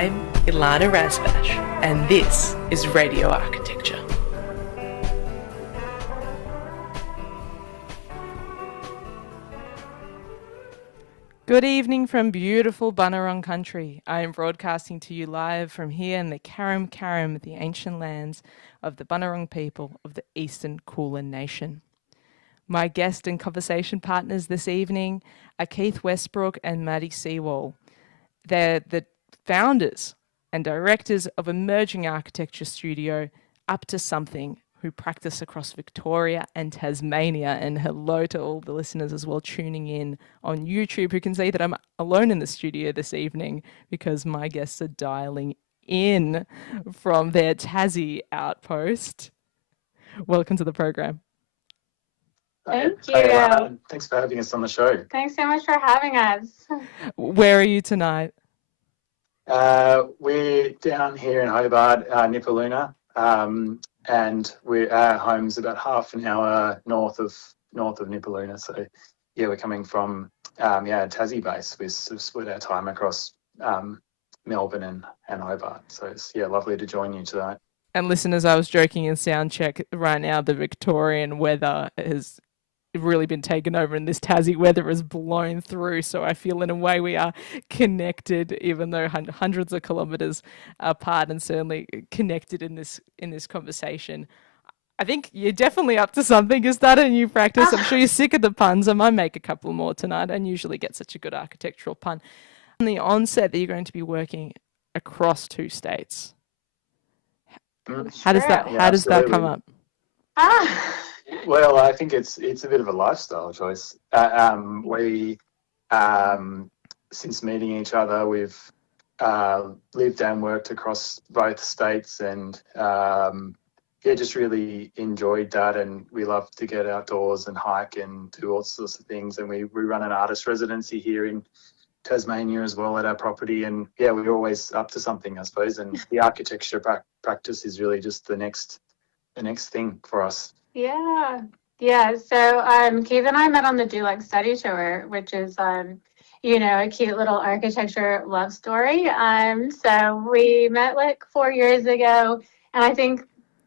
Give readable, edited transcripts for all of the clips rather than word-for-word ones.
I'm Ilana Razbash, and this is Radio Architecture. Good evening from beautiful Bunurong country. I am broadcasting to you live from here in the Karam, the ancient lands of the Bunurong people of the Eastern Kulin Nation. My guest and conversation partners this evening are Keith Westbrook and Maddie Sewell. They're the founders and directors of emerging architecture studio Up to Something, who practice across Victoria and Tasmania. And hello to all the listeners as well tuning in on YouTube, who can see that I'm alone in the studio this evening because my guests are dialing in from their Tassie outpost. Welcome to the program. Thank you. Hey, thanks for having us on the show. Thanks so much for having us. Where are you tonight? We're down here in Hobart, Nipaluna, and our home's about half an hour north of Nipaluna. So yeah, we're coming from Tassie base. We sort of split our time across Melbourne and Hobart. So it's lovely to join you tonight. And listeners, I was joking in sound check. Right now, the Victorian weather has really been taken over, and this Tassie weather has blown through. So I feel in a way we are connected, even though hundreds of kilometres apart, and certainly connected in this conversation. I think you're definitely up to something. Is that a new practice? I'm sure you're sick of the puns. I might make a couple more tonight. I don't usually get such a good architectural pun. On the onset that you're going to be working across 2 states. How does that come up? Well, I think it's a bit of a lifestyle choice. We since meeting each other, we've lived and worked across both states, and just really enjoyed that. And we love to get outdoors and hike and do all sorts of things. And we run an artist residency here in Tasmania as well at our property, and we're always up to something, I suppose. And the architecture practice is really just the next thing for us. So Keith and I met on the Dulux study tour, which is a cute little architecture love story. So we met like 4 years ago, and I think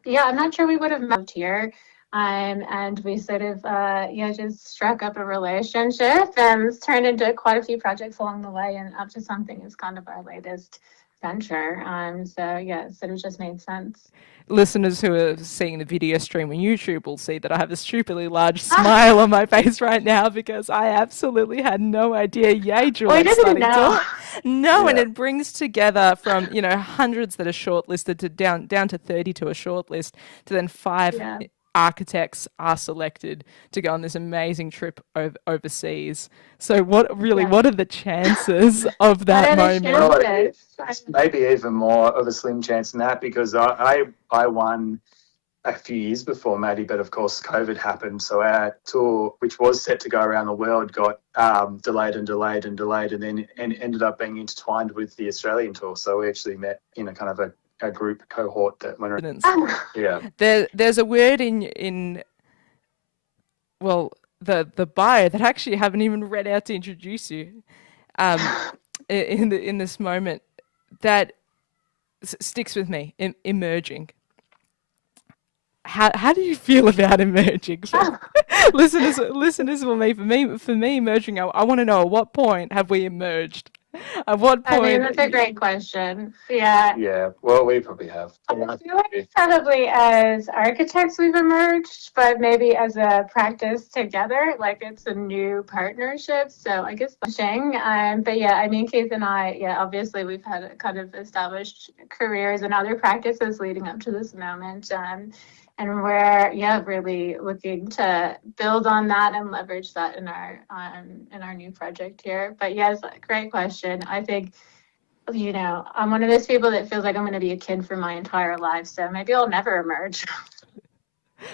I'm not sure we would have moved here. And we sort of just struck up a relationship, and it's turned into quite a few projects along the way, and Up to Something is kind of our latest venture. It sort of just made sense. Listeners who are seeing the video stream on YouTube will see that I have a stupidly large smile on my face right now, because I absolutely had no idea. Yay, Julie. I didn't know. And it brings together from, hundreds that are shortlisted to down to 30 to a shortlist, to then 5 architects are selected to go on this amazing trip overseas. So what are the chances of that moment? Well, it's maybe even more of a slim chance than that, because I won a few years before Maddie, but of course COVID happened, so our tour, which was set to go around the world, got delayed, and then ended up being intertwined with the Australian tour. So we actually met in a kind of a group cohort that went around. There's a word in the bio that I actually haven't even read out to introduce you in this moment that sticks with me. Emerging. How do you feel about emerging? listeners for me emerging, I want to know, at what point have we emerged? At what point? I mean, that's a great question. Yeah. Yeah. Well, we probably have. I feel like probably as architects we've emerged, but maybe as a practice together, like it's a new partnership. So I guess pushing. Keith and I, obviously we've had kind of established careers and other practices leading up to this moment. And we're really looking to build on that and leverage that in our new project here. But yes, great question. I think, I'm one of those people that feels like I'm going to be a kid for my entire life, so maybe I'll never emerge.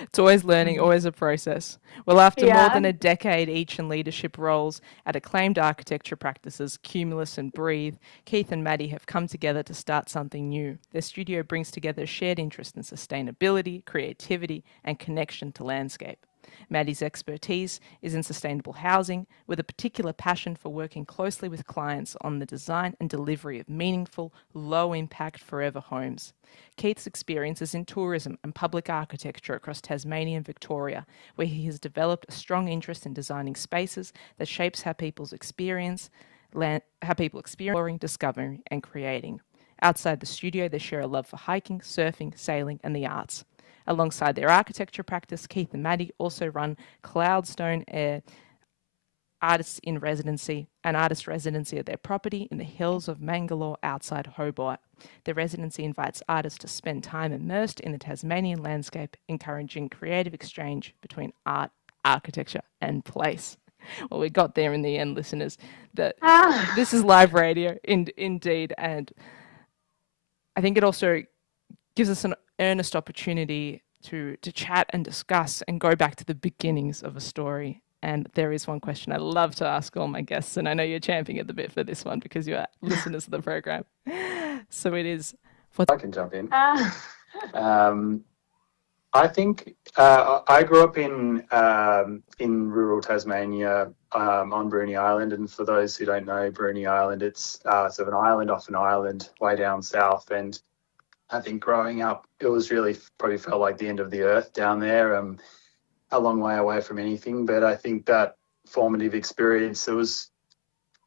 It's always learning, always a process. Well, after more than a decade each in leadership roles at acclaimed architecture practices Cumulus and Breathe, Keith and Maddie have come together to start something new. Their studio brings together a shared interest in sustainability, creativity, and connection to landscape. Maddie's expertise is in sustainable housing, with a particular passion for working closely with clients on the design and delivery of meaningful, low-impact forever homes. Keith's experience is in tourism and public architecture across Tasmania and Victoria, where he has developed a strong interest in designing spaces that shapes how people experience exploring, discovering, and creating. Outside the studio, they share a love for hiking, surfing, sailing, and the arts. Alongside their architecture practice, Keith and Maddie also run Cloudstone Air Artist Residency at their property in the hills of Mangalore outside Hobart. The residency invites artists to spend time immersed in the Tasmanian landscape, encouraging creative exchange between art, architecture, and place. Well, we got there in the end, listeners. This is live radio, indeed, and I think it also gives us an earnest opportunity to chat and discuss and go back to the beginnings of a story. And there is one question I love to ask all my guests, and I know you're champing at the bit for this one because you are listeners of the program. So it is. I can jump in. I think I grew up in rural Tasmania on Bruny Island, and for those who don't know Bruny Island, it's sort of an island off an island way down south. And I think growing up, it was really probably felt like the end of the earth down there, a long way away from anything. But I think that formative experience, it was,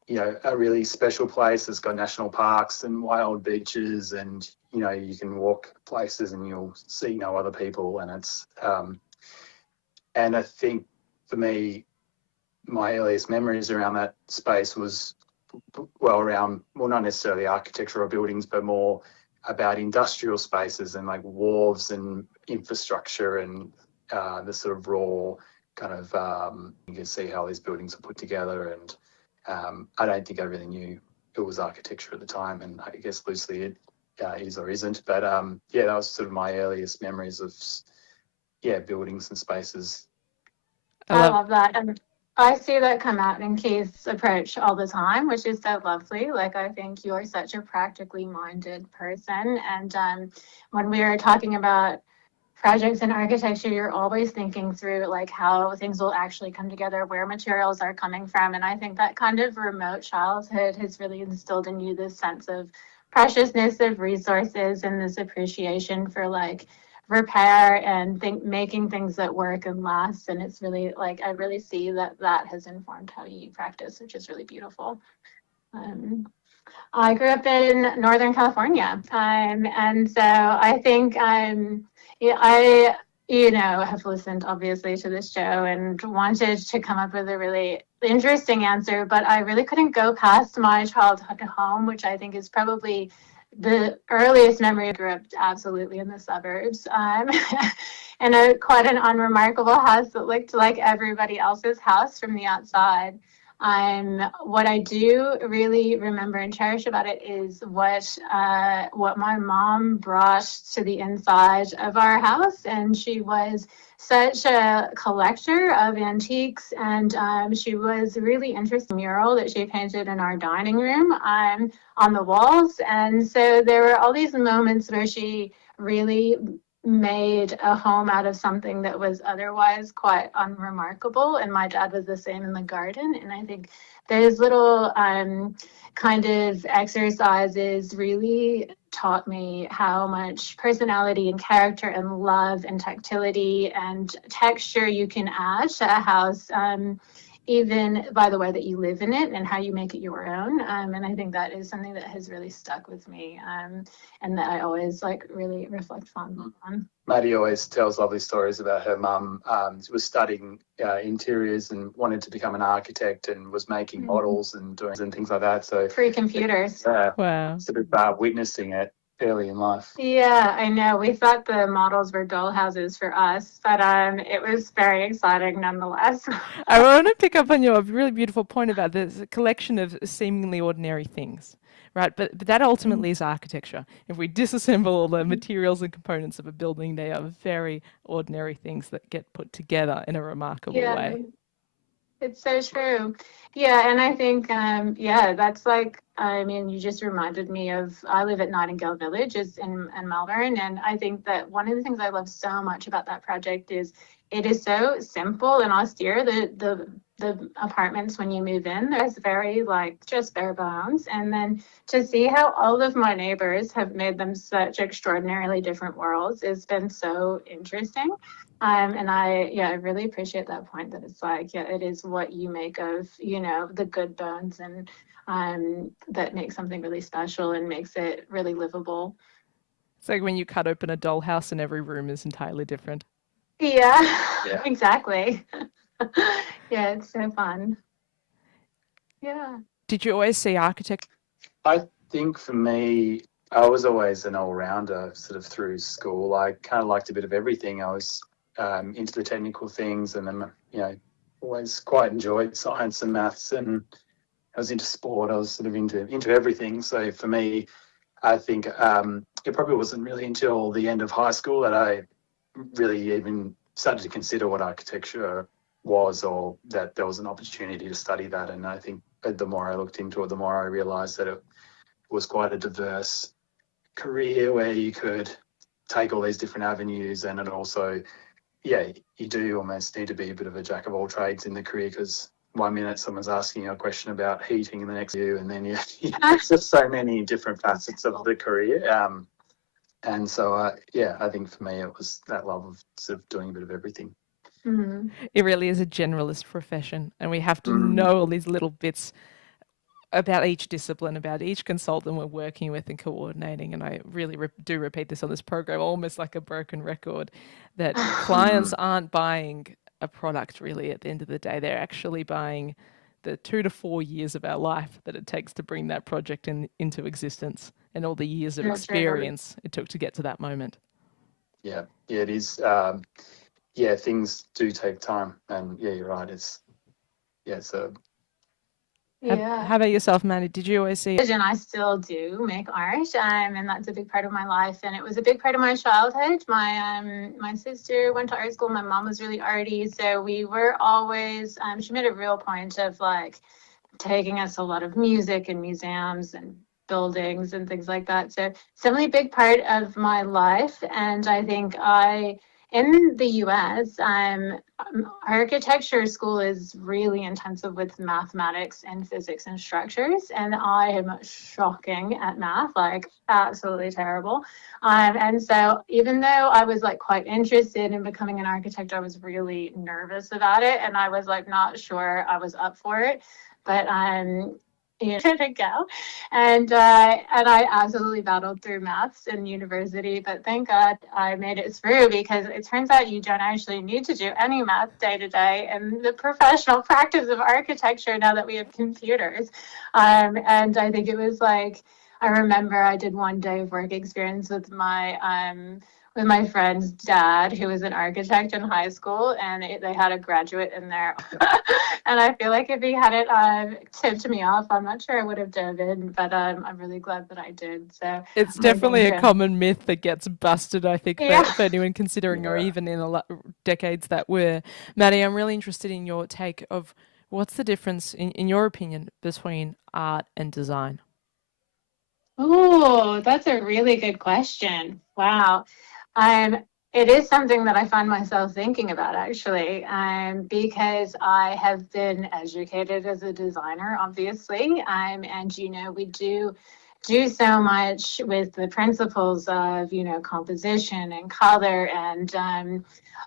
you know, a really special place. It's got national parks and wild beaches, and, you know, you can walk places and you'll see no other people. And it's, and I think for me, my earliest memories around that space was, well, not necessarily architecture or buildings, but more about industrial spaces and like wharves and infrastructure and the sort of raw kind of, you can see how these buildings are put together. And I don't think I really knew it was architecture at the time, and I guess loosely it is or isn't. But yeah, that was sort of my earliest memories of buildings and spaces. I love that. And I see that come out in Keith's approach all the time, which is so lovely. Like, I think you're such a practically minded person. And when we were talking about projects in architecture, you're always thinking through like how things will actually come together, where materials are coming from. And I think that kind of remote childhood has really instilled in you this sense of preciousness of resources and this appreciation for like repair and making things that work and last. And it's really like, I really see that has informed how you practice, which is really beautiful. I grew up in Northern California, and so I think I have listened obviously to this show and wanted to come up with a really interesting answer, but I really couldn't go past my childhood home, which I think is probably the earliest memory. I grew up absolutely in the suburbs, in quite an unremarkable house that looked like everybody else's house from the outside. What I do really remember and cherish about it is what my mom brought to the inside of our house, and she was such a collector of antiques, and she was really interested in the mural that she painted in our dining room on the walls. And so there were all these moments where she really made a home out of something that was otherwise quite unremarkable. And my dad was the same in the garden. And I think those little kind of exercises really taught me how much personality and character and love and tactility and texture you can add to a house, even by the way that you live in it and how you make it your own. And I think that is something that has really stuck with me, and that I always like really reflect fondly on. Maddie always tells lovely stories about her mum. She was studying interiors and wanted to become an architect and was making models and doing and things like that. So pre-computers. Wow. Sort of witnessing it early in life. Yeah, I know. We thought the models were dollhouses for us, but it was very exciting nonetheless. I want to pick up on your really beautiful point about this collection of seemingly ordinary things, right? But that ultimately is architecture. If we disassemble all the materials and components of a building, they are very ordinary things that get put together in a remarkable way. It's so true. Yeah, and I think, that's like, I mean, you just reminded me of, I live at Nightingale Village in Melbourne, and I think that one of the things I love so much about that project is it is so simple and austere. The apartments when you move in, there's very like just bare bones. And then to see how all of my neighbors have made them such extraordinarily different worlds has been so interesting. And I really appreciate that point that it's like, yeah, it is what you make of, the good bones, and that makes something really special and makes it really livable. It's like when you cut open a dollhouse and every room is entirely different. Yeah, Yeah. exactly. Yeah, it's so fun. Yeah. Did you always see architecture? I think for me, I was always an all-rounder sort of through school. I kind of liked a bit of everything. I was into the technical things, and then, always quite enjoyed science and maths, and I was into sport. I was sort of into everything. So for me, I think it probably wasn't really until the end of high school that I really even started to consider what architecture was, or that there was an opportunity to study that. And I think the more I looked into it, the more I realised that it was quite a diverse career where you could take all these different avenues, and it also, you do almost need to be a bit of a jack of all trades in the career, because 1 minute someone's asking you a question about heating, and the next you, and then there's just so many different facets of the career. And so, I think for me it was that love of sort of doing a bit of everything. Mm-hmm. It really is a generalist profession, and we have to know all these little bits about each discipline, about each consultant we're working with and coordinating. And I really do repeat this on this program, almost like a broken record, that clients aren't buying a product really at the end of the day. They're actually buying the 2 to 4 years of our life that it takes to bring that project into existence, and all the years of experience it took to get to that moment. Yeah, it is. Things do take time, and you're right. It's a. How about yourself, Maddie? Did you always see it? And I still do make art, and that's a big part of my life, and it was a big part of my childhood. My sister went to art school. My mom was really arty, so we were always. She made a real point of like taking us a lot of music and museums and buildings and things like that. So it's definitely a big part of my life, and I think in the US, architecture school is really intensive with mathematics and physics and structures, and I am shocking at math, like absolutely terrible. And so even though I was like quite interested in becoming an architect, I was really nervous about it, and I was like not sure I was up for it. But to go, and I absolutely battled through maths in university, but thank God I made it through, because it turns out you don't actually need to do any math day to day in the professional practice of architecture now that we have computers. And I think it was like, I remember I did one day of work experience with my friend's dad, who was an architect in high school, and they had a graduate in there. And I feel like if he hadn't tipped me off, I'm not sure I would have dove in, but I'm really glad that I did. So it's definitely a common myth that gets busted, I think, for anyone considering, or even in decades that were. Maddie, I'm really interested in your take of what's the difference, in your opinion, between art and design? Oh, that's a really good question. Wow. It is something that I find myself thinking about, actually, because I have been educated as a designer, obviously, and we do so much with the principles of composition and color and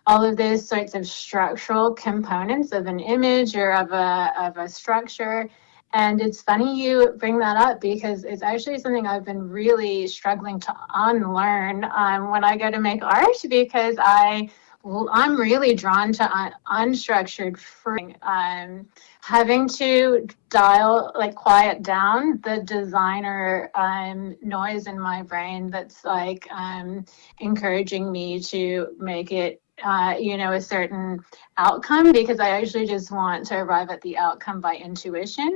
all of those sorts of structural components of an image or of a structure. And it's funny you bring that up, because it's actually something I've been really struggling to unlearn when I go to make art, because I'm really drawn to unstructured free. Having to quiet down the designer noise in my brain that's like encouraging me to make it a certain outcome, because I actually just want to arrive at the outcome by intuition.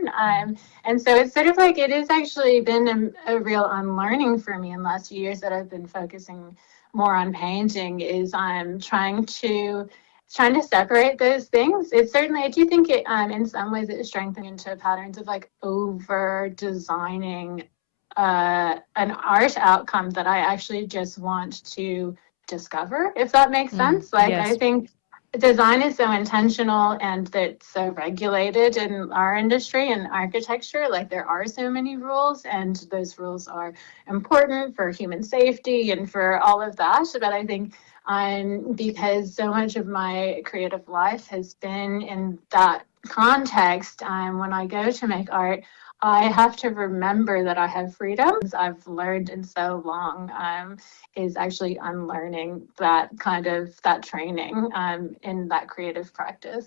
And so it's sort of like, it has actually been a real unlearning for me in the last few years that I've been focusing more on painting, is I'm trying to separate those things. It's certainly, I do think it in some ways it's strengthening into patterns of like over designing an art outcome that I actually just want to discover, if that makes sense. Like, yes. I think design is so intentional and that's so regulated in our industry and architecture. Like there are so many rules, and those rules are important for human safety and for all of that. But I think because so much of my creative life has been in that context, when I go to make art, I have to remember that I have freedoms I've learned in so long, is actually unlearning that kind of that training in that creative practice.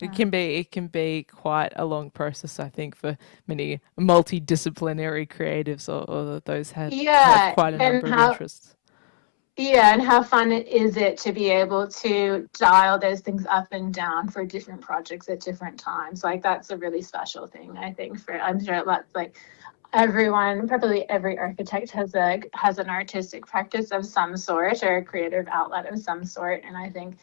It can be quite a long process, I think, for many multidisciplinary creatives or those have quite a number of interests. Yeah, and how fun is it to be able to dial those things up and down for different projects at different times? Like that's a really special thing, I think. I'm sure that's like everyone, probably every architect has an artistic practice of some sort or a creative outlet of some sort, and I think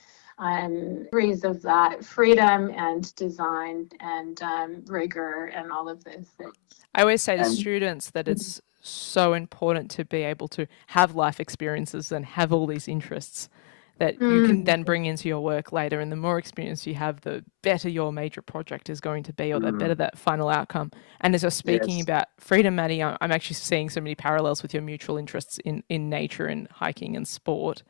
degrees of that freedom and design and rigor and all of those things. I always say to students that it's so important to be able to have life experiences and have all these interests that you can then bring into your work later. And the more experience you have, the better your major project is going to be, or the better that final outcome. And as you're speaking about freedom, Maddie, I'm actually seeing so many parallels with your mutual interests in nature and hiking and sport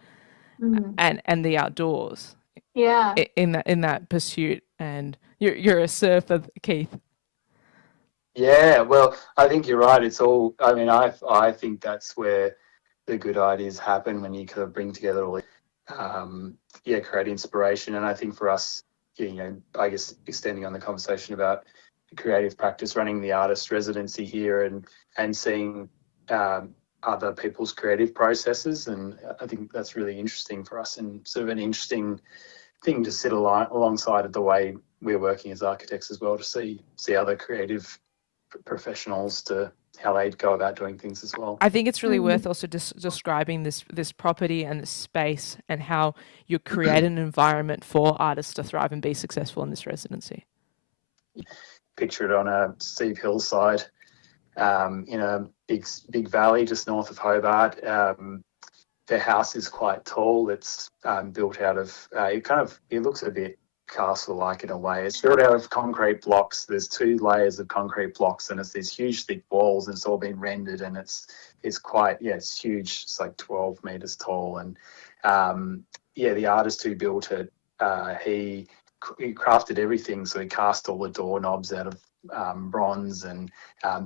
and the outdoors. Yeah. In that pursuit. And you're a surfer, Keith. Yeah, well, I think you're right. It's all, I mean, I think that's where the good ideas happen, when you kind of bring together all, create inspiration. And I think for us, I guess extending on the conversation about creative practice, running the artist residency here and seeing other people's creative processes. And I think that's really interesting for us, and sort of an interesting thing to sit alongside of the way we're working as architects as well, to see other creative professionals, to how they go about doing things as well. I think it's really worth also describing this property and this space and how you create an environment for artists to thrive and be successful in this residency. Picture it on a steep hillside in a big valley just north of Hobart. Their house is quite tall. It's built out of, it looks a bit castle-like in a way. It's built out of concrete blocks. There's 2 layers of concrete blocks, and it's these huge thick walls, and it's all been rendered, and it's quite, it's huge. It's like 12 meters tall. And the artist who built it, he crafted everything. So he cast all the doorknobs out of bronze and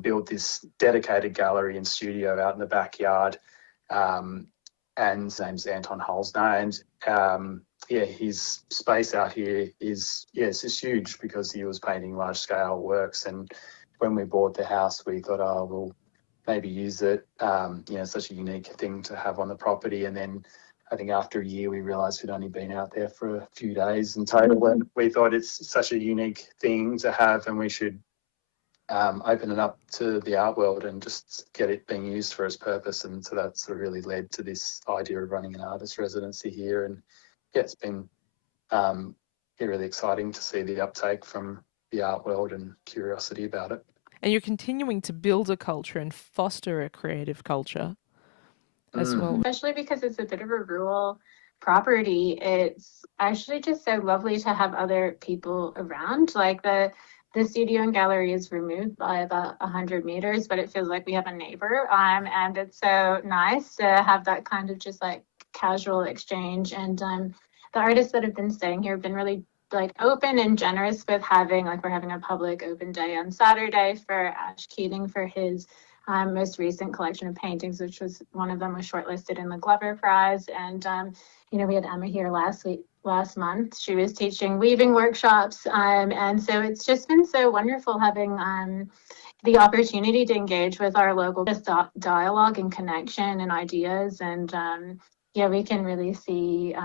built this dedicated gallery and studio out in the backyard. And his name's Anton Halsner, and his space out here is it's just huge because he was painting large scale works. And when we bought the house, we thought, we'll maybe use it. Such a unique thing to have on the property. And then I think after a year, we realised we'd only been out there for a few days in total, and we thought it's such a unique thing to have, and we should open it up to the art world and just get it being used for its purpose. And so that sort of really led to this idea of running an artist residency here. And it's been really exciting to see the uptake from the art world and curiosity about it. And you're continuing to build a culture and foster a creative culture as well. Especially because it's a bit of a rural property. It's actually just so lovely to have other people around. Like the studio and gallery is removed by about 100 meters, but it feels like we have a neighbor. And it's so nice to have that kind of just like casual exchange. And the artists that have been staying here have been really like open and generous with having, like, we're having a public open day on Saturday for Ash Keating for his most recent collection of paintings, which was, one of them was shortlisted in the Glover Prize. And we had Emma here last month. She was teaching weaving workshops, and so it's just been so wonderful having the opportunity to engage with our local dialogue and connection and ideas. And we can really see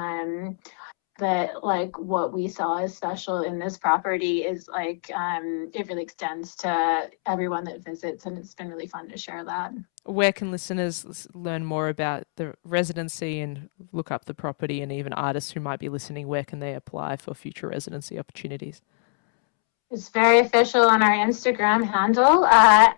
that like what we saw as special in this property is like it really extends to everyone that visits, and it's been really fun to share that. Where can listeners learn more about the residency and look up the property, and even artists who might be listening, where can they apply for future residency opportunities? It's very official on our Instagram handle at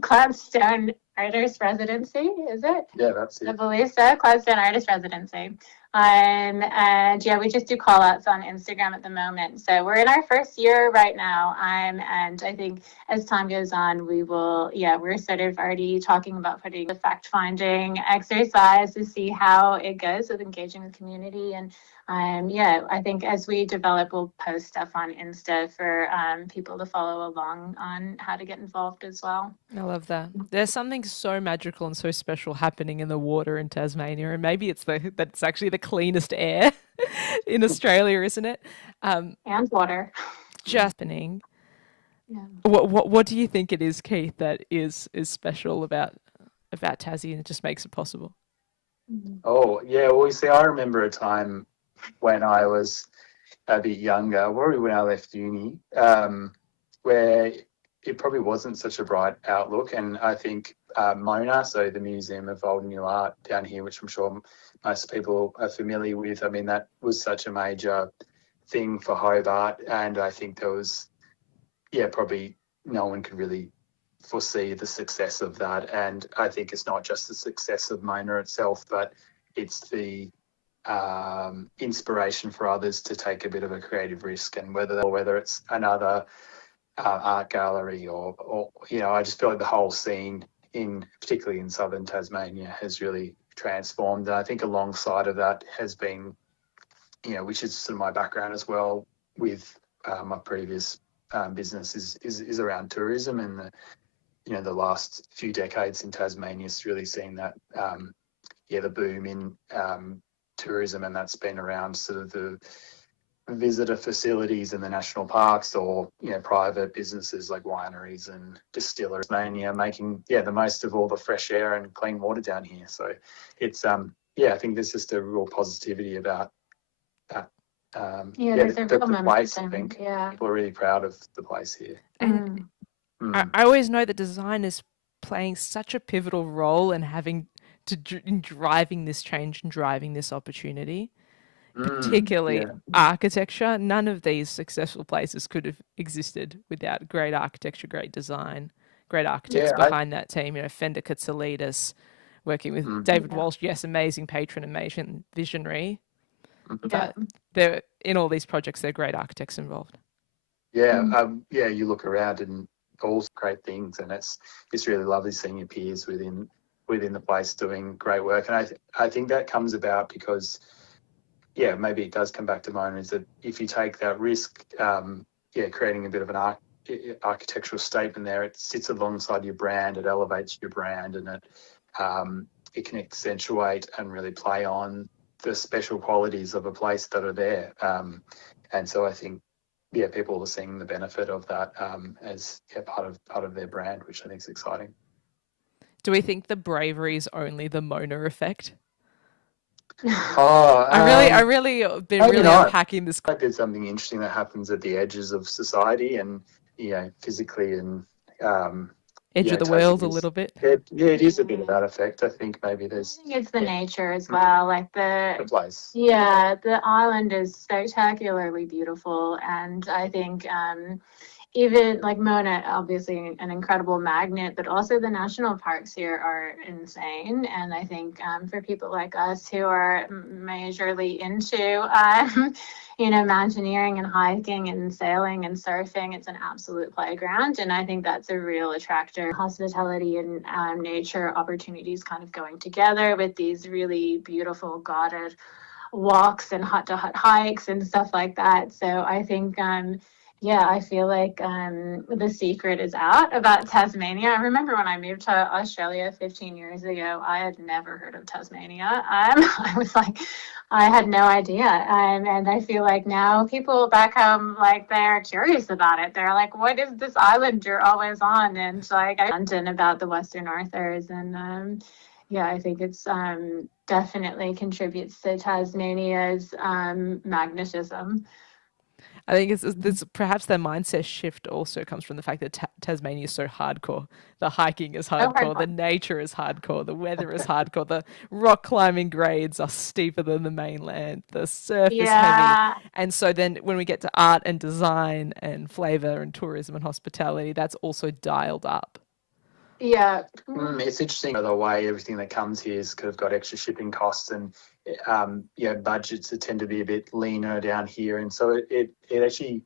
Cloudstone Artist Residency, is it? Yeah, that's it. I believe so, Cloudstone Artist Residency. And yeah, we just do call outs on Instagram at the moment. So we're in our first year right now. And I think as time goes on, we will, yeah, we're sort of already talking about putting the fact finding exercise to see how it goes with engaging the community. And yeah, I think as we develop, we'll post stuff on Insta for people to follow along on how to get involved as well. I love that. There's something so magical and so special happening in the water in Tasmania, and maybe that's actually the cleanest air in Australia, isn't it? And water. Just happening. Yeah. What do you think it is, Keith, that is special about Tassie and it just makes it possible? Oh, yeah. Well, you see, I remember a time when I was a bit younger, probably when I left uni, where it probably wasn't such a bright outlook. And I think Mona, so the Museum of Old and New Art down here, which I'm sure most people are familiar with, I mean, that was such a major thing for Hobart. And I think there was, yeah, probably no one could really foresee the success of that. And I think it's not just the success of Mona itself, but it's the inspiration for others to take a bit of a creative risk, and whether it's another art gallery or you know, I just feel like the whole scene particularly in southern Tasmania has really transformed. And I think alongside of that has been, you know, which is sort of my background as well with my previous business is around tourism, and the last few decades in Tasmania has really seen that the boom in tourism, and that's been around sort of the visitor facilities in the national parks, or private businesses like wineries and distilleries in Tasmania making the most of all the fresh air and clean water down here. So it's I think there's just a real positivity about that. There's a real the place. momentum. I think Yeah. people are really proud of the place here. And I always know that design is playing such a pivotal role in in driving this change and driving this opportunity, particularly architecture. None of these successful places could have existed without great architecture, great design, great architects behind that team. Fender Katsalidis, working with David Walsh. Yes, amazing patron, amazing visionary. But they're in all these projects. They're great architects involved. You look around and all great things, and it's really lovely seeing your peers within the place doing great work. And I think that comes about because maybe it does come back to Mona, is that if you take that risk, creating a bit of an architectural statement there, it sits alongside your brand, it elevates your brand, and it can accentuate and really play on the special qualities of a place that are there. And so I think people are seeing the benefit of that as part of their brand, which I think is exciting. Do we think the bravery is only the Mona effect? I really been really unpacking this. Like there's something interesting that happens at the edges of society, and physically, and edge of the world a little bit. It is a bit of that effect. I think maybe there's. I think it's the nature as well, like the place. Yeah, the island is spectacularly beautiful, and I think even like Mona, obviously an incredible magnet, but also the national parks here are insane. And I think for people like us who are majorly into, mountaineering and hiking and sailing and surfing, it's an absolute playground. And I think that's a real attractor. Hospitality and nature opportunities kind of going together with these really beautiful guided walks and hut-to-hut hikes and stuff like that. So I think I feel like the secret is out about Tasmania. I remember when I moved to Australia 15 years ago, I had never heard of Tasmania. I was like, I had no idea. And I feel like now people back home, like, they're curious about it. They're like, what is this island you're always on? And like, London about the Western Arthurs. And I think it's definitely contributes to Tasmania's magnetism. I think it's perhaps their mindset shift also comes from the fact that Tasmania is so hardcore. The hiking is hardcore, the nature is hardcore, the weather is hardcore, the rock climbing grades are steeper than the mainland, the surf is heavy. And so then when we get to art and design and flavour and tourism and hospitality, that's also dialed up. Yeah. It's interesting, by the way, everything that comes here has kind of got extra shipping costs, and budgets that tend to be a bit leaner down here, and so it actually,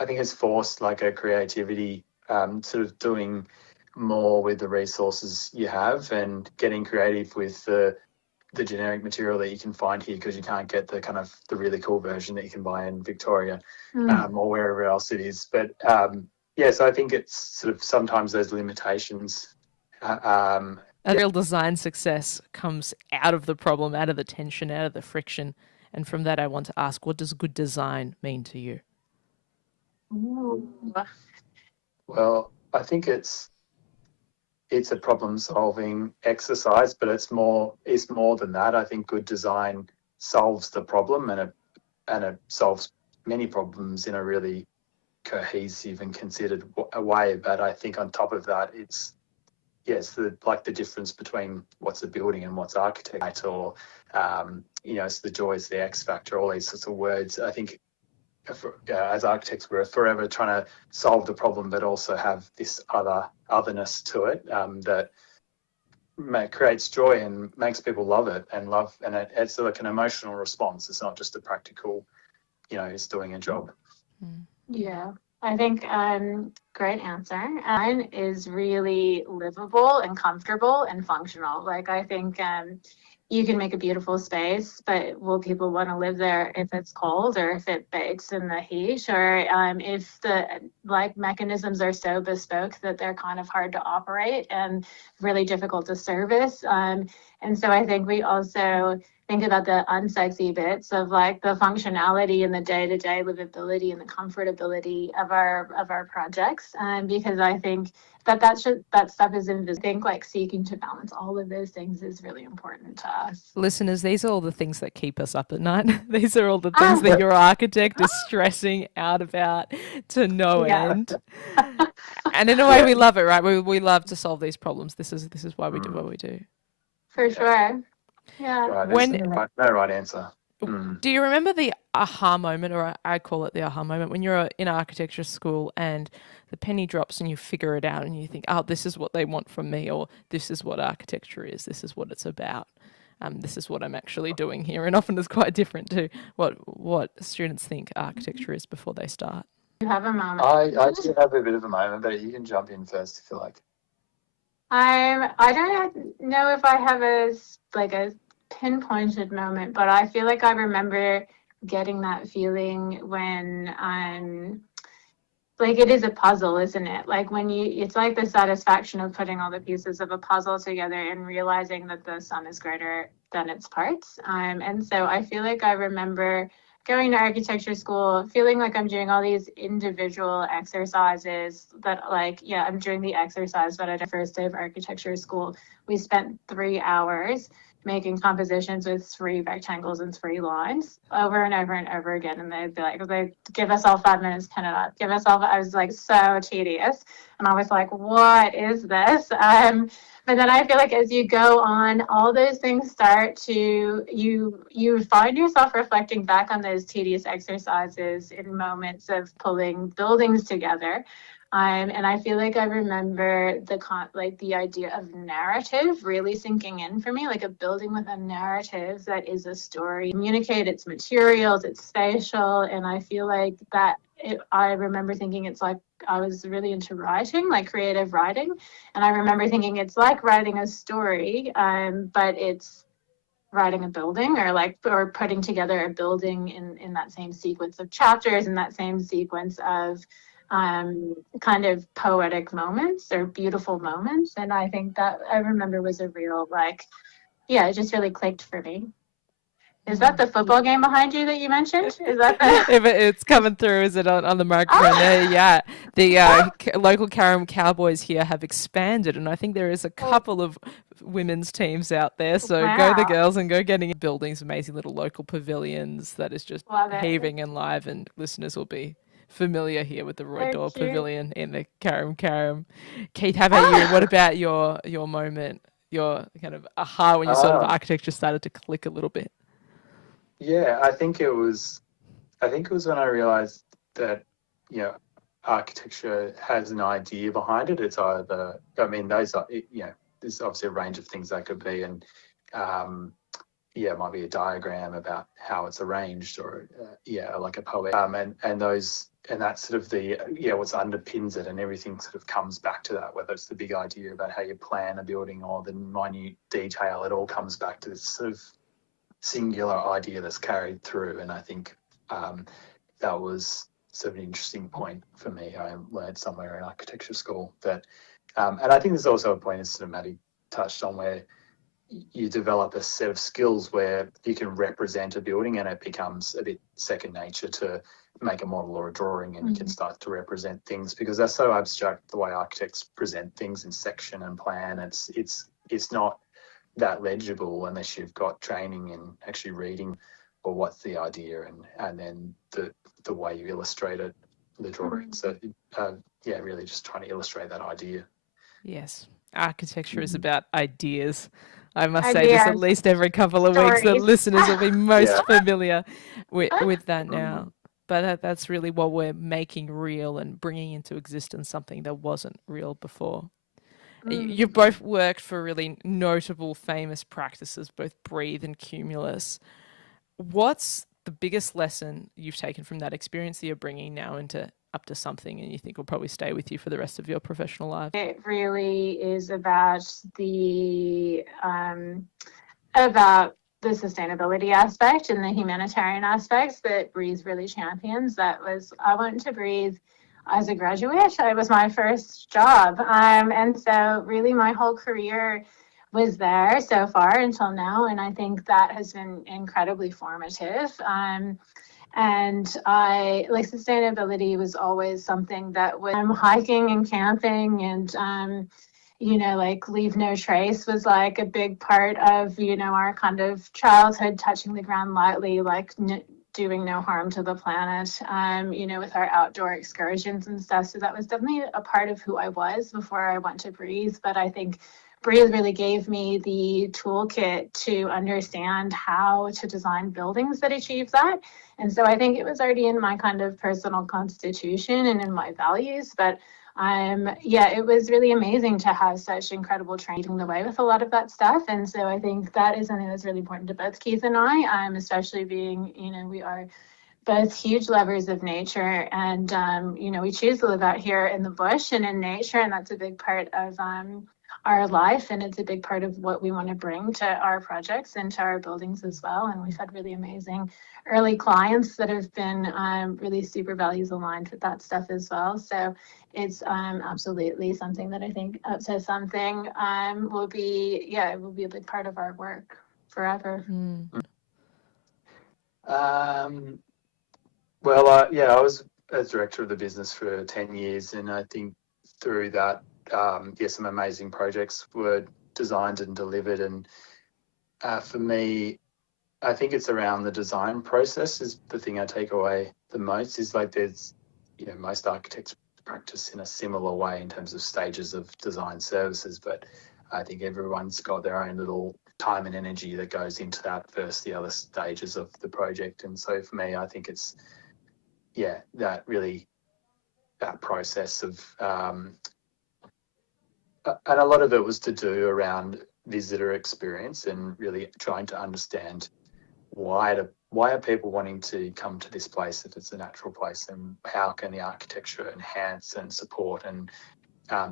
I think, has forced like a creativity, sort of doing more with the resources you have and getting creative with the generic material that you can find here, because you can't get the kind of the really cool version that you can buy in Victoria, or wherever else it is. But so I think it's sort of sometimes those limitations. Real design success comes out of the problem, out of the tension, out of the friction. And from that, I want to ask, what does good design mean to you? Ooh. Well, I think it's a problem-solving exercise, but it's more than that. I think good design solves the problem, and it solves many problems in a really cohesive and considered way. But I think on top of that, it's the difference between what's a building and what's architect, or it's the joy, it's the X factor, all these sorts of words. I think as architects, we're forever trying to solve the problem, but also have this otherness to it, that creates joy and makes people love it, and it's like an emotional response. It's not just a practical, it's doing a job. Yeah, I think great answer. Mine is really livable and comfortable and functional. Like, I think you can make a beautiful space, but will people want to live there if it's cold, or if it bakes in the heat, or if the mechanisms are so bespoke that they're kind of hard to operate and really difficult to service. And so I think we also think about the unsexy bits of like the functionality and the day-to-day livability and the comfortability of our projects, because I think that stuff is invisible. I think like seeking to balance all of those things is really important to us. Listeners, these are all the things that keep us up at night. These are all the things that your architect is stressing out about to no end. And in a way, we love it, right? We love to solve these problems. This is why we do what we do. For sure. Yeah. Right, no right answer. Do you remember the aha moment, or I call it the aha moment, when you're in architecture school and the penny drops and you figure it out and you think, oh, this is what they want from me, or this is what architecture is, this is what it's about, this is what I'm actually doing here. And often it's quite different to what students think architecture is before they start. You have a moment. I do have a bit of a moment, but you can jump in first if you like. I don't know if I have a pinpointed moment, but I feel like I remember getting that feeling when it is a puzzle, isn't it? Like when it's like the satisfaction of putting all the pieces of a puzzle together and realizing that the sum is greater than its parts. And so I feel like I remember going to architecture school, feeling like I'm doing all these individual exercises that I'm doing the exercise, but at the first day of architecture school, we spent 3 hours making compositions with 3 rectangles and 3 lines over and over and over again. And they'd be like, give us all 5 minutes, pen it up, give us all. I was like, so tedious. And I was like, what is this? But then I feel like as you go on, all those things start to, you find yourself reflecting back on those tedious exercises in moments of pulling buildings together. And I feel like I remember the idea of narrative really sinking in for me, like a building with a narrative that is a story, communicate its materials, its spatial. And I feel like I remember thinking it's like, I was really into writing, like creative writing. And I remember thinking it's like writing a story, but it's writing a building, or putting together a building in that same sequence of chapters, in that same sequence of kind of poetic moments or beautiful moments. And I think that I remember was a real it just really clicked for me. Is that the football game behind you that you mentioned? Is that if it's coming through? Is it on the microphone there? Yeah. The local Carrum Cowboys here have expanded, and I think there is a couple of women's teams out there. So Go the girls, and go getting buildings, amazing little local pavilions that is just heaving and live, and listeners will be familiar here with the Roy Dorr Pavilion in the Carrum. Keith, how about you? What about your moment, your kind of aha when you sort of architecture started to click a little bit? Yeah, I think it was when I realized that, architecture has an idea behind it. It's either, there's obviously a range of things that could be, and it might be a diagram about how it's arranged, or like a poem, and that sort of what underpins it, and everything sort of comes back to that, whether it's the big idea about how you plan a building or the minute detail, it all comes back to this sort of singular idea that's carried through. And I think that was sort of an interesting point for me. I learned somewhere in architecture school that, and I think there's also a point, as sort of Maddie touched on, where you develop a set of skills where you can represent a building, and it becomes a bit second nature to make a model or a drawing, and you can start to represent things, because that's so abstract, the way architects present things in section and plan. It's not that legible unless you've got training in actually reading, or what's the idea, and then the way you illustrate it, the drawing. So really just trying to illustrate that idea. Yes, architecture is about ideas. I must say this at least every couple of weeks. The listeners will be most familiar with that now. But that's really what we're making real and bringing into existence something that wasn't real before. You've both worked for really notable, famous practices, both Breathe and Cumulus. What's the biggest lesson you've taken from that experience that you're bringing now up to something and you think will probably stay with you for the rest of your professional life? It really is about the sustainability aspect and the humanitarian aspects that Breathe really champions. I went to Breathe as a graduate. It was my first job. And so really my whole career was there so far until now. And I think that has been incredibly formative. And sustainability was always something that was hiking and camping, and leave no trace was like a big part of, our kind of childhood, touching the ground lightly, doing no harm to the planet, with our outdoor excursions and stuff. So that was definitely a part of who I was before I went to Breathe. But I think Breathe really gave me the toolkit to understand how to design buildings that achieve that. And so I think it was already in my kind of personal constitution and in my values. But it was really amazing to have such incredible training the way with a lot of that stuff. And so I think that is something that's really important to both Keith and I, especially being, we are both huge lovers of nature, and, we choose to live out here in the bush and in nature, and that's a big part of our life, and it's a big part of what we want to bring to our projects and to our buildings as well. And we've had really amazing early clients that have been really super values aligned with that stuff as well. So it's absolutely something that I think up to something will be a big part of our work forever. I was as director of the business for 10 years, and I think through that, some amazing projects were designed and delivered. And for me, I think it's around the design process is the thing I take away the most. Is there's, most architects practice in a similar way in terms of stages of design services, but I think everyone's got their own little time and energy that goes into that versus the other stages of the project. And so for me, I think it's that process of and a lot of it was to do around visitor experience and really trying to understand why are people wanting to come to this place if it's a natural place, and how can the architecture enhance and support and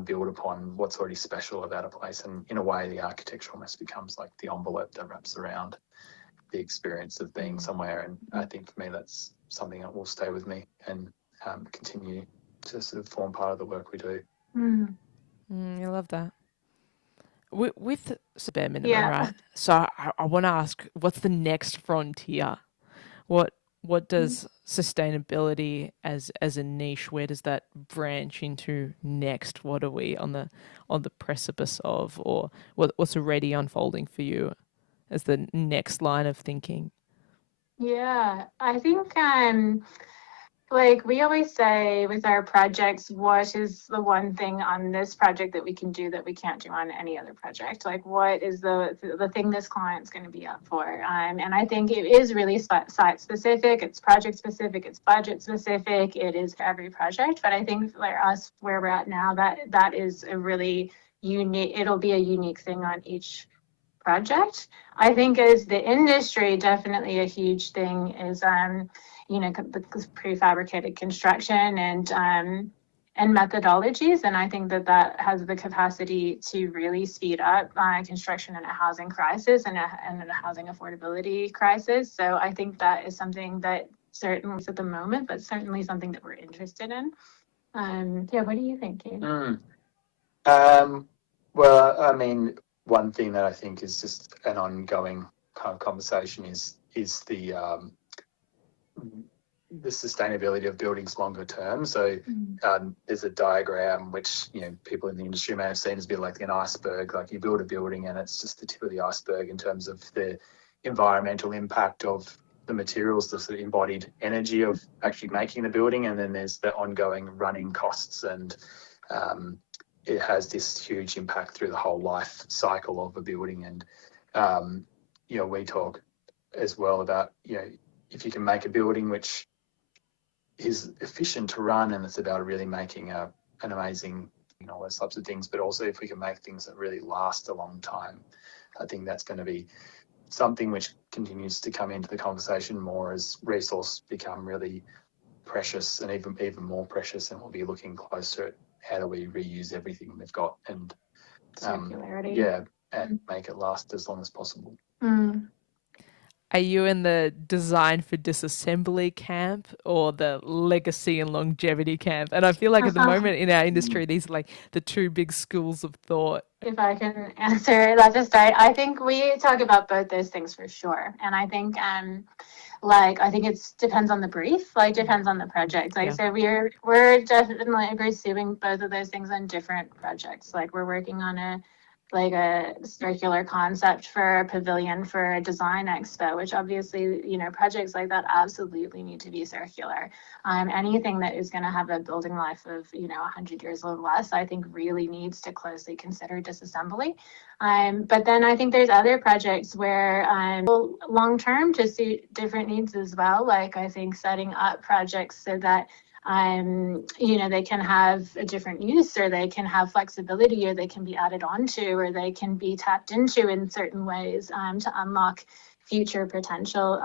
build upon what's already special about a place. And in a way, the architecture almost becomes like the envelope that wraps around the experience of being somewhere. And I think for me, that's something that will stay with me and continue to sort of form part of the work we do. I love that. With bare minimum, right? So I want to ask, what's the next frontier? What does sustainability as a niche, where does that branch into next? What are we on the precipice of, or what's already unfolding for you as the next line of thinking? Yeah, I think we always say with our projects, what is the one thing on this project that we can do that we can't do on any other project? What is the thing this client's going to be up for? And I think it is really site specific, it's project specific, it's budget specific, it is for every project. But I think for us, where we're at now, that is a really unique, it'll be a unique thing on each project. I think as the industry, definitely a huge thing is, the prefabricated construction and methodologies. And I think that has the capacity to really speed up construction in a housing crisis and in a housing affordability crisis. So I think that is something that certainly is at the moment, but certainly something that we're interested in. What do you think, Keith? Well, I mean, one thing that I think is just an ongoing kind of conversation is the sustainability of buildings longer term. So there's a diagram which people in the industry may have seen as a bit like an iceberg. Like you build a building and it's just the tip of the iceberg in terms of the environmental impact of the materials, the sort of embodied energy of actually making the building, and then there's the ongoing running costs, and it has this huge impact through the whole life cycle of a building. And we talk as well about if you can make a building which is efficient to run, and it's about really making an amazing, all those types of things, but also if we can make things that really last a long time, I think that's going to be something which continues to come into the conversation more as resources become really precious and even more precious, and we'll be looking closer at how do we reuse everything we've got and circularity. And make it last as long as possible. Are you in the design for disassembly camp or the legacy and longevity camp? And I feel like at the moment in our industry, these are like the two big schools of thought. If I can answer that to start, I think we talk about both those things for sure. And I think I think it depends on the brief, depends on the project. So we're definitely pursuing both of those things on different projects. We're working on a circular concept for a pavilion for a design expo, which obviously, projects like that absolutely need to be circular. Anything that is going to have a building life of, 100 years or less, I think really needs to closely consider disassembly. But then I think there's other projects where long-term to suit different needs as well. I think setting up projects so that they can have a different use, or they can have flexibility, or they can be added onto, or they can be tapped into in certain ways to unlock future potential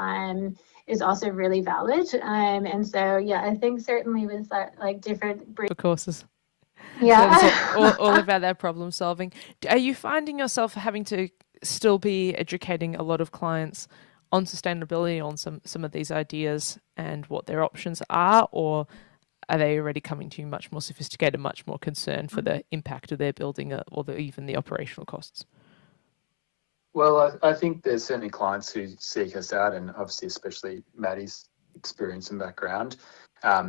is also really valid. And so, I think certainly with that, different courses. Yeah. all about that problem solving. Are you finding yourself having to still be educating a lot of clients on sustainability, on some of these ideas and what their options are, or are they already coming to you much more sophisticated, much more concerned for the impact of their building or even the operational costs? Well, I think there's certainly clients who seek us out, and obviously especially Maddie's experience and background.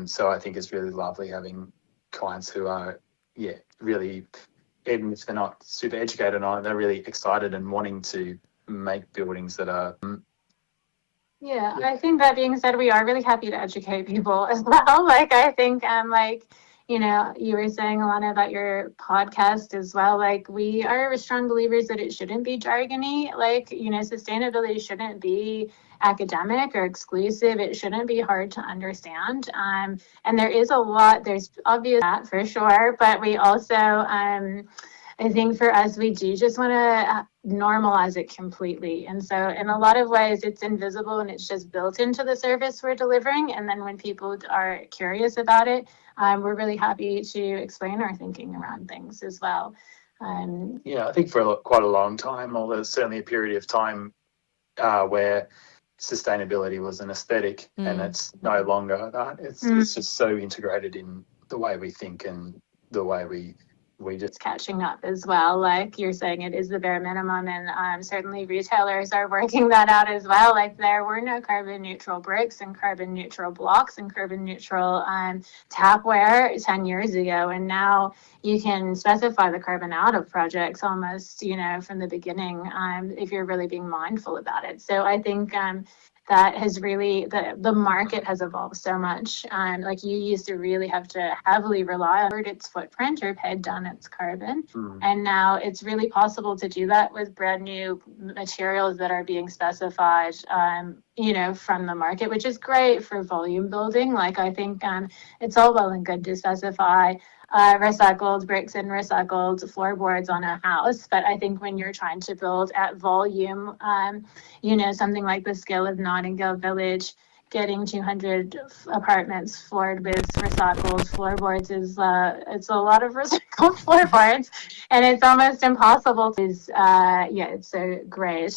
So I think it's really lovely having clients who are, really, even if they're not super educated on it, they're really excited and wanting to make buildings that are... Yeah, I think that being said, we are really happy to educate people as well. I think, you were saying, Ilana, about your podcast as well. We are strong believers that it shouldn't be jargony. Sustainability shouldn't be academic or exclusive. It shouldn't be hard to understand. And there is a lot, there's obvious that for sure, but we also, I think for us, we do just want to normalize it completely. And so in a lot of ways, it's invisible and it's just built into the service we're delivering. And then when people are curious about it, we're really happy to explain our thinking around things as well. I think for quite a long time, or there's certainly a period of time where sustainability was an aesthetic, and it's no longer that. It's just so integrated in the way we think and the way we just catching up as well. You're saying, it is the bare minimum, and certainly retailers are working that out as well. There were no carbon neutral bricks and carbon neutral blocks and carbon neutral tapware 10 years ago, and now you can specify the carbon out of projects almost, from the beginning, if you're really being mindful about it. So I think that has really, the market has evolved so much. You used to really have to heavily rely on its footprint or pay down its carbon. And now it's really possible to do that with brand new materials that are being specified from the market, which is great for volume building. Like I think it's all well and good to specify recycled bricks and recycled floorboards on a house, but I think when you're trying to build at volume, something like the scale of Nightingale Village, getting 200 apartments floored with recycled floorboards is it's a lot of recycled floorboards, and it's almost impossible. It's so great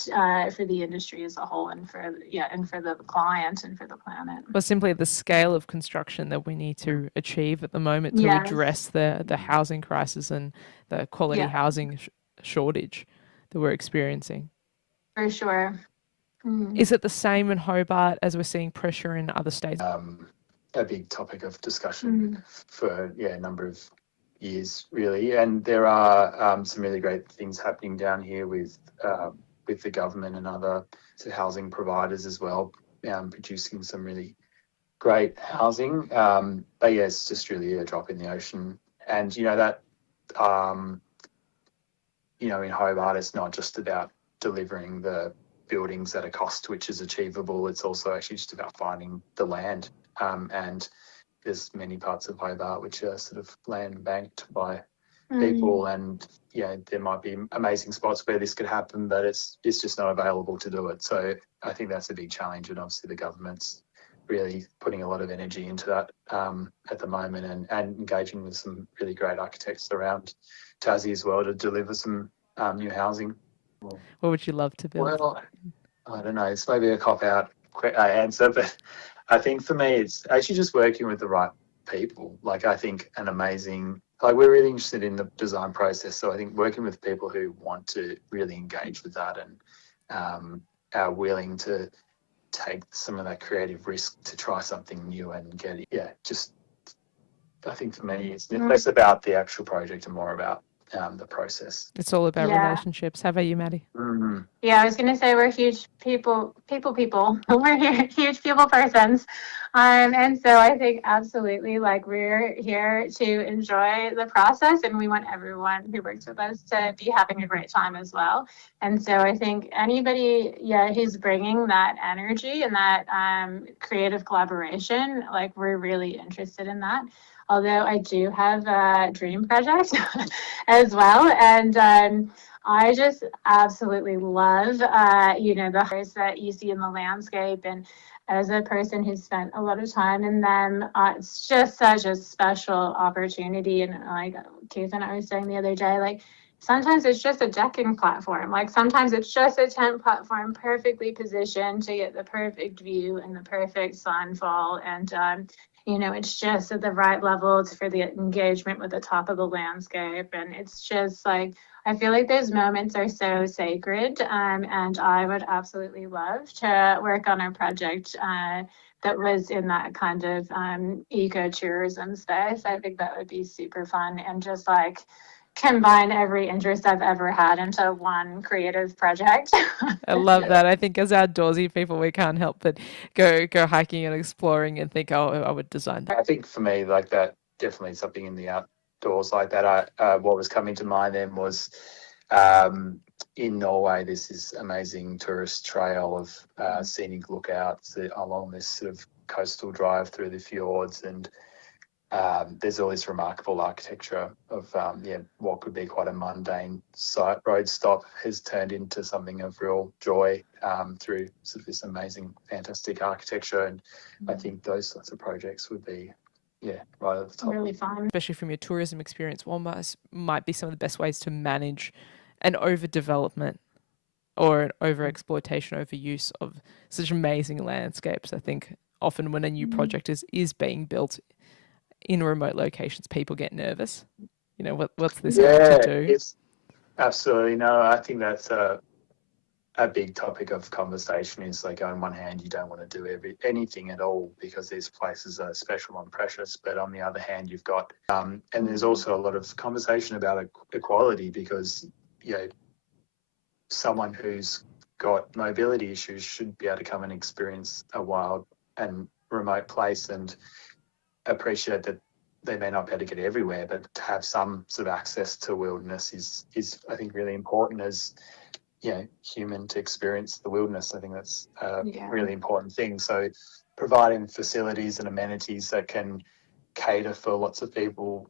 for the industry as a whole, and for the client and for the planet. Or simply the scale of construction that we need to achieve at the moment to address the housing crisis and the quality housing shortage that we're experiencing. For sure. Is it the same in Hobart as we're seeing pressure in other states? A big topic of discussion for a number of years, really. And there are some really great things happening down here with the government and other housing providers as well, producing some really great housing. But yeah, it's just really a drop in the ocean. And that in Hobart, it's not just about delivering the buildings at a cost which is achievable. It's also actually just about finding the land. And there's many parts of Hobart which are sort of land banked by people, and there might be amazing spots where this could happen, but it's just not available to do it. So I think that's a big challenge, and obviously the government's really putting a lot of energy into that at the moment, and engaging with some really great architects around Tassie as well to deliver some new housing. What would you love to build? Well, I don't know. It's maybe a cop-out answer, but I think for me, it's actually just working with the right people. Like, I think we're really interested in the design process. So I think working with people who want to really engage with that and are willing to take some of that creative risk to try something new and get it. I think for me, it's less about the actual project and more about the process. It's all about relationships. How about you, Maddie? Mm-hmm. Yeah, I was going to say we're huge people. We're huge people persons. And so I think absolutely, like, we're here to enjoy the process, and we want everyone who works with us to be having a great time as well. And so I think anybody, who's bringing that energy and that creative collaboration, like, we're really interested in that. Although I do have a dream project as well. And I just absolutely love, the horse that you see in the landscape. And as a person who's spent a lot of time in them, it's just such a special opportunity. And like Keith and I were saying the other day, like, sometimes it's just a decking platform. Like, sometimes it's just a tent platform perfectly positioned to get the perfect view and the perfect sunfall. And it's just at the right level for the engagement with the top of the landscape. And it's just like, I feel like those moments are so sacred. And I would absolutely love to work on a project that was in that kind of ecotourism space. I think that would be super fun, and just like combine every interest I've ever had into one creative project. I love that. I think as outdoorsy people, we can't help but go hiking and exploring and think, oh, I would design that. I think for me, like, that definitely something in the outdoors like that. What was coming to mind then was in Norway, there's this amazing tourist trail of scenic lookouts along this sort of coastal drive through the fjords, and there's all this remarkable architecture of what could be quite a mundane road stop has turned into something of real joy through sort of this amazing, fantastic architecture. And I think those sorts of projects would be right at the top. Really fun. Especially from your tourism experience, what might be some of the best ways to manage an overdevelopment or an overexploitation, overuse of such amazing landscapes? I think often when a new project is being built in remote locations, people get nervous. What's this going to do? It's absolutely no. I think that's a big topic of conversation. Is like, on one hand, you don't want to do anything at all because these places are special and precious, but on the other hand, you've got and there's also a lot of conversation about equality, because someone who's got mobility issues should be able to come and experience a wild and remote place and appreciate that they may not be able to get everywhere, but to have some sort of access to wilderness is I think really important, as human to experience the wilderness. I think that's a Yeah. really important thing. So providing facilities and amenities that can cater for lots of people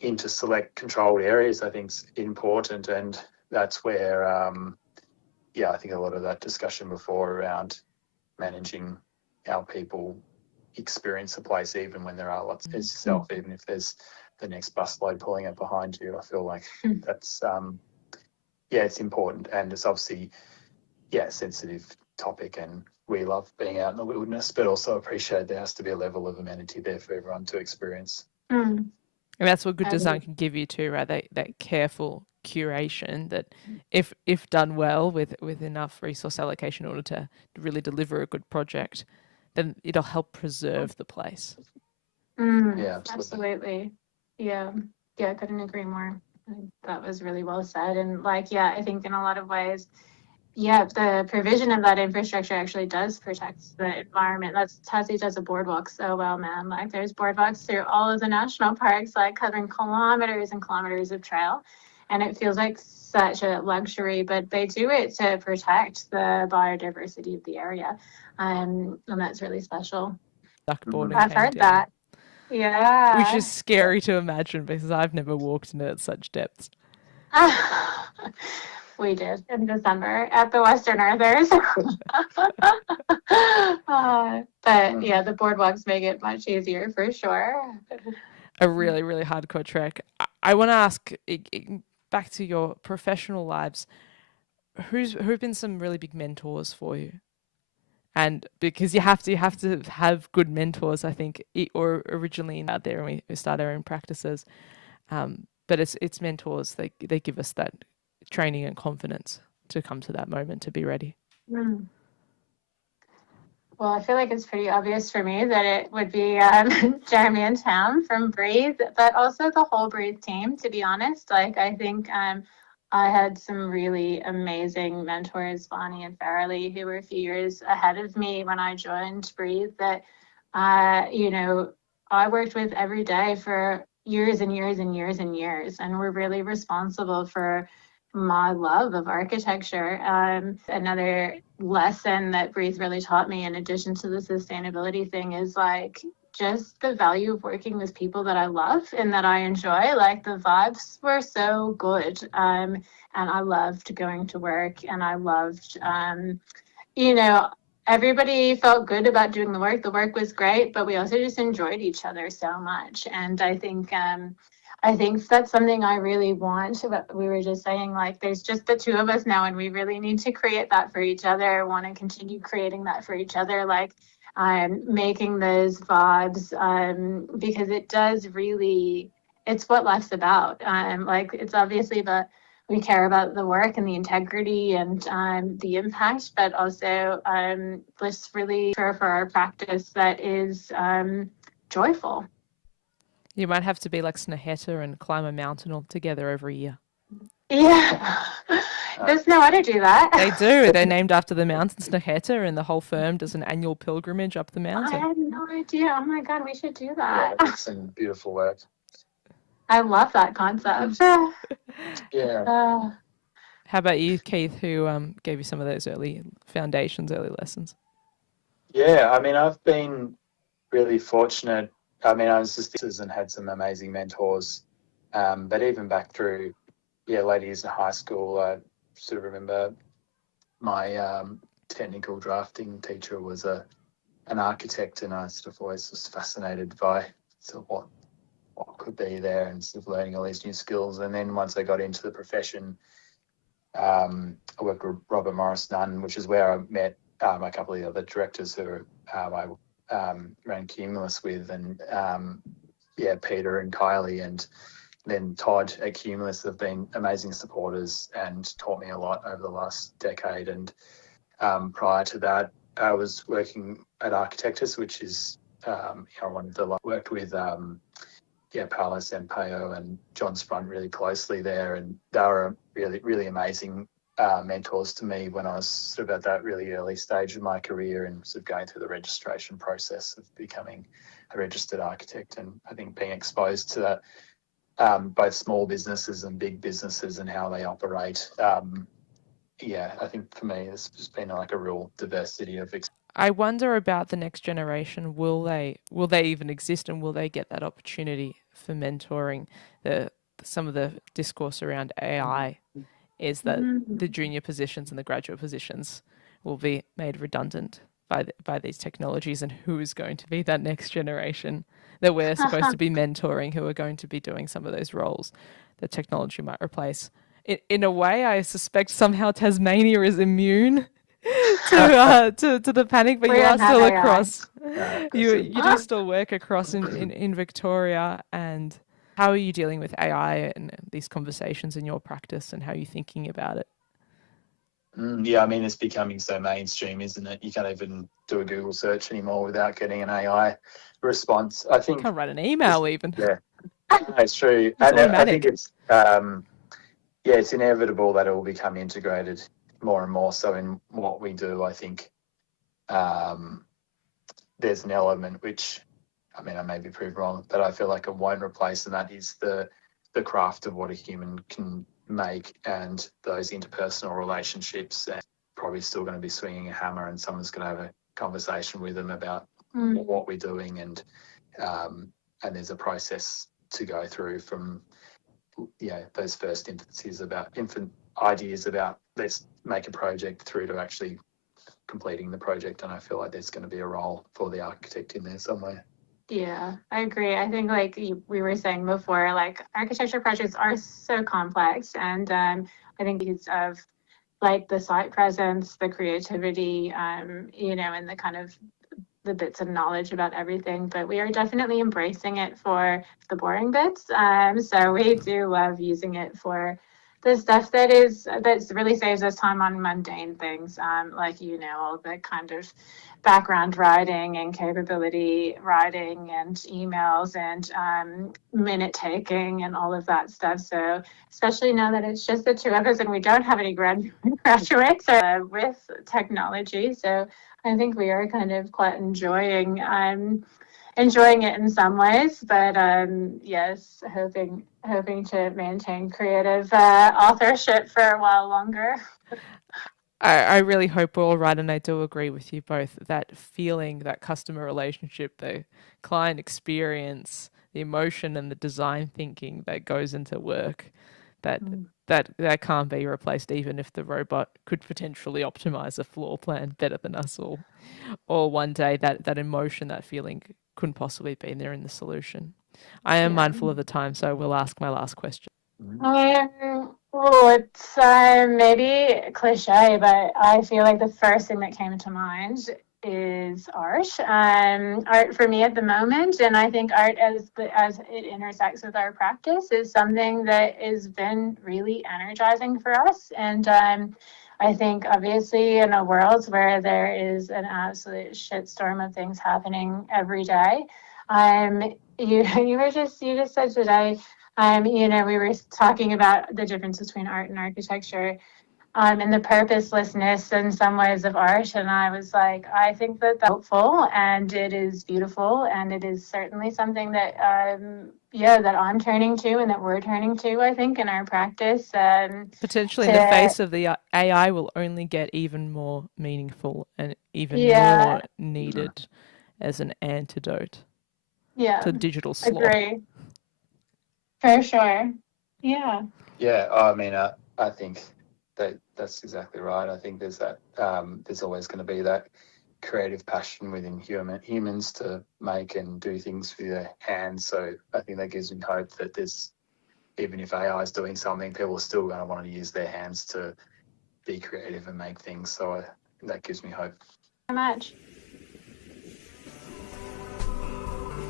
into select controlled areas, I think is important. And that's where, I think a lot of that discussion before around managing how people experience a place, even when there are lots as yourself, even if there's the next busload pulling up behind you. I feel like that's, it's important. And it's obviously, a sensitive topic, and we love being out in the wilderness, but also appreciate there has to be a level of amenity there for everyone to experience. And that's what good design can give you too, right? That careful curation that if done well with enough resource allocation in order to really deliver a good project, then it'll help preserve the place. Yeah, absolutely. Yeah, I couldn't agree more. I think that was really well said. And I think in a lot of ways, the provision of that infrastructure actually does protect the environment. Tassie does a boardwalk so well, man. Like there's boardwalks through all of the national parks, like covering kilometers and kilometers of trail. And it feels like such a luxury, but they do it to protect the biodiversity of the area. And that's really special. Duckboarding I've heard down, that. Yeah. which is scary to imagine because I've never walked in it at such depths. We did in December at the Western Earthers. But the boardwalks make it much easier for sure. A really, really hardcore trek. I want to ask, back to your professional lives, who've been some really big mentors for you? And because you have to have good mentors, I think, or originally out there and we start our own practices. But it's mentors, they give us that training and confidence to come to that moment, to be ready. Well, I feel like it's pretty obvious for me that it would be Jeremy and Tam from Breathe, but also the whole Breathe team, to be honest. I think I had some really amazing mentors, Bonnie and Farrelly, who were a few years ahead of me when I joined Breathe, that, I worked with every day for years and years and years and years, and were really responsible for my love of architecture. Another lesson that Breathe really taught me, in addition to the sustainability thing, is just the value of working with people that I love and that I enjoy. The vibes were so good, and I loved going to work, and I loved, everybody felt good about doing the work. The work was great, but we also just enjoyed each other so much. And I think that's something I really want. We were just saying, there's just the two of us now, and we really need to create that for each other. I want to continue creating that for each other, making those vibes, because it does really, it's what life's about. It's obviously we care about the work and the integrity and the impact, but also let's really care for our practice that is joyful. You might have to be like Snehetta and climb a mountain all together every year. Yeah, there's no way to do that. They do. They're named after the mountain Snehetta, and the whole firm does an annual pilgrimage up the mountain. I had no idea. Oh my God, we should do that. Yeah, it's some beautiful work. I love that concept. Yeah. How about you, Keith, who gave you some of those early foundations, early lessons? Yeah, I mean, I've been really fortunate. I mean, I was just and had some amazing mentors, but even back through, later years in high school, I sort of remember my technical drafting teacher was an architect, and I sort of always was fascinated by sort of what could be there, and sort of learning all these new skills. And then once I got into the profession, I worked with Robert Morris Nunn, which is where I met a couple of the other directors who I ran Cumulus with, and Peter and Kylie, and then Todd at Cumulus have been amazing supporters and taught me a lot over the last decade. And prior to that, I was working at Architectus, which is one of the worked with Paolo Sampaio and John Sprunt really closely there, and they were really, really amazing mentors to me when I was sort of at that really early stage of my career and sort of going through the registration process of becoming a registered architect. And I think being exposed to that, both small businesses and big businesses and how they operate, yeah, I think for me, it's just been like a real diversity of I wonder about the next generation. Will they even exist, and will they get that opportunity for mentoring? Some of the discourse around AI is that the junior positions and the graduate positions will be made redundant by these technologies, and who is going to be that next generation that we're supposed to be mentoring, who are going to be doing some of those roles that technology might replace. In a way, I suspect somehow Tasmania is immune to the panic, but you are still across. You do still work across in Victoria. And how are you dealing with AI and these conversations in your practice, and how are you thinking about it? Yeah, I mean, it's becoming so mainstream, isn't it? You can't even do a Google search anymore without getting an AI response. I think can't write an email even. Yeah, it's true. It's and automatic. I think it's it's inevitable that it will become integrated more and more so in what we do. I think there's an element which, I mean, I may be proved wrong, but I feel like it won't replace, and that is the craft of what a human can make and those interpersonal relationships. And probably still going to be swinging a hammer, and someone's going to have a conversation with them about what we're doing, and there's a process to go through from those first infant ideas about let's make a project through to actually completing the project. And I feel like there's going to be a role for the architect in there somewhere. Yeah, I agree. I think like we were saying before, like architecture projects are so complex, and I think because of like the site presence, the creativity, and the kind of the bits of knowledge about everything, but we are definitely embracing it for the boring bits. So we do love using it for the stuff that really saves us time on mundane things, like all the kind of background writing and capability writing and emails and minute taking and all of that stuff. So especially now that it's just the two of us and we don't have any graduates with technology, so I think we are kind of quite enjoying it in some ways, but yes, hoping to maintain creative authorship for a while longer. I really hope we're all right, and I do agree with you both. That feeling, that customer relationship, the client experience, the emotion and the design thinking that goes into work, that can't be replaced, even if the robot could potentially optimize a floor plan better than us all. Or one day that emotion, that feeling couldn't possibly be there in the solution. I am mindful of the time, so I will ask my last question. It's maybe cliche, but I feel like the first thing that came to mind is art. Art for me at the moment, and I think art as it intersects with our practice is something that has been really energizing for us. And I think obviously in a world where there is an absolute shitstorm of things happening every day, you just said today, we were talking about the difference between art and architecture, and the purposelessness in some ways of art. And I was like, I think that's hopeful, and it is beautiful, and it is certainly something that, that I'm turning to and that we're turning to, I think, in our practice. Potentially in the face of the AI will only get even more meaningful and even more needed as an antidote to digital slop. Agree. For sure. Yeah. Yeah, I mean, I think that's exactly right. I think there's that. There's always going to be that creative passion within humans to make and do things with their hands. So I think that gives me hope that there's, even if AI is doing something, people are still going to want to use their hands to be creative and make things. So that gives me hope. So much.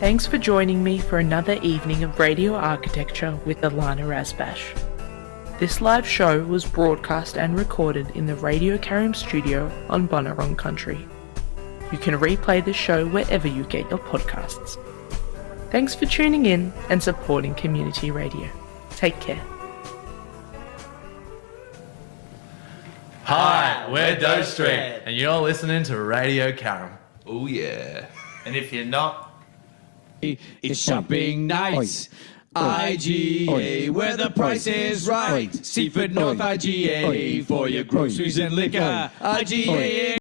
Thanks for joining me for another evening of Radio Architecture with Ilana Razbash. This live show was broadcast and recorded in the Radio Karim studio on Bunurong Country. You can replay the show wherever you get your podcasts. Thanks for tuning in and supporting community radio. Take care. Hi, we're Doe Street, and you're listening to Radio Karim. Oh yeah. And if you're not, it's shopping night. IGA, where the price is right. Seaford North IGA, for your groceries and liquor. IGA.